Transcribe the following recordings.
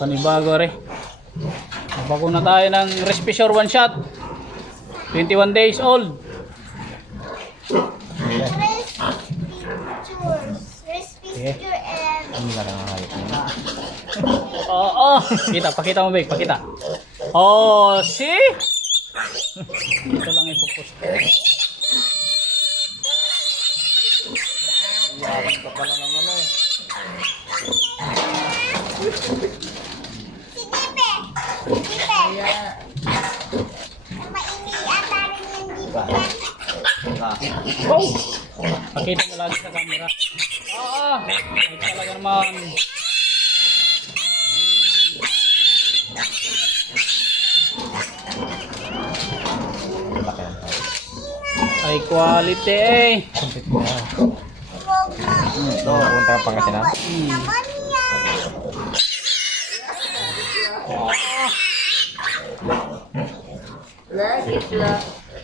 Panibago rin. Bago na tayo ng Respiture one shot. 21 days old. Respiture and... Ang larang hayop niya. Oo. Pakita mo, Big. Pakita. Oh, see? Ito lang ipopost ko. Iyawan ka pala naman eh. Si Dipe! Dipe! Maini ata rin yung Dipe. Oh! Pakita mo lagi sa camera. Ay talaga naman. Laki ng hayop. Ay quality eh. Kumpit mo yan. Huwag na Ito, pumunta ka Pangasinan. naman yan.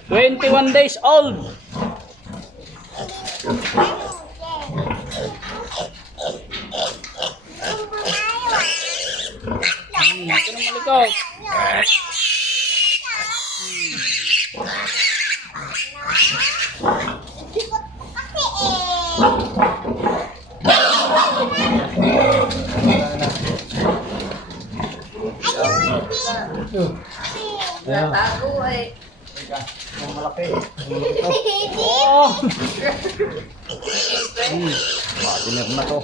21 days old. Ito na malikot. Kasi eh... Natago eh. Ang malaki. Oh! Matiner na to.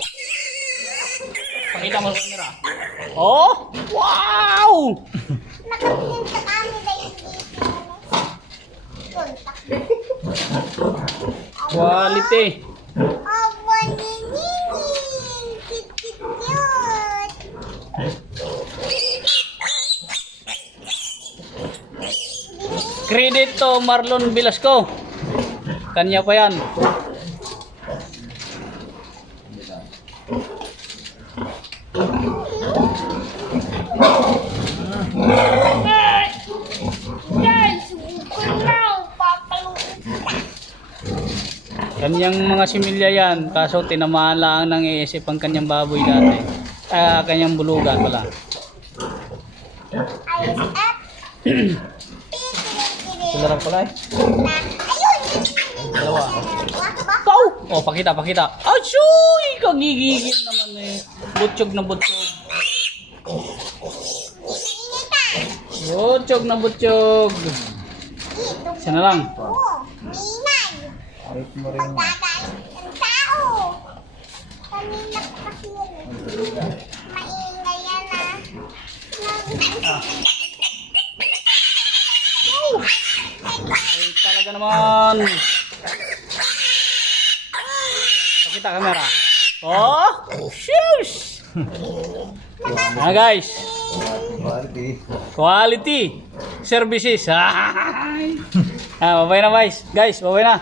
Pakita mo sa camera. Oh! Wow! Nakatingin sa camera yung dito. Quality. Aba, nininin. Cute. Credit to Marlon Velasco. Kanya pa yan. Guys, subukan lang. Papaluin ka. Kanyang mga similya yan. Kaso tinamaan lang ng iisip ang kanyang baboy dati. Kanyang bulugan pala. Ayos at... Sila lang pala eh. Ayun! Dalawa. Waka ba? Go! Oh, pakita. Achoy! Kagigigil naman eh. Butchog na butchog. Butchog na butchog. Isa na lang. Oo, minay. Hayop mo rin. Magagalit ang tao. Kanina pa kasi yan. Maingay yan Ay, talaga naman. Pakita camera. Oh! Shush! Guys. Quality. Quality services. Ay. Babay na guys. Babay na.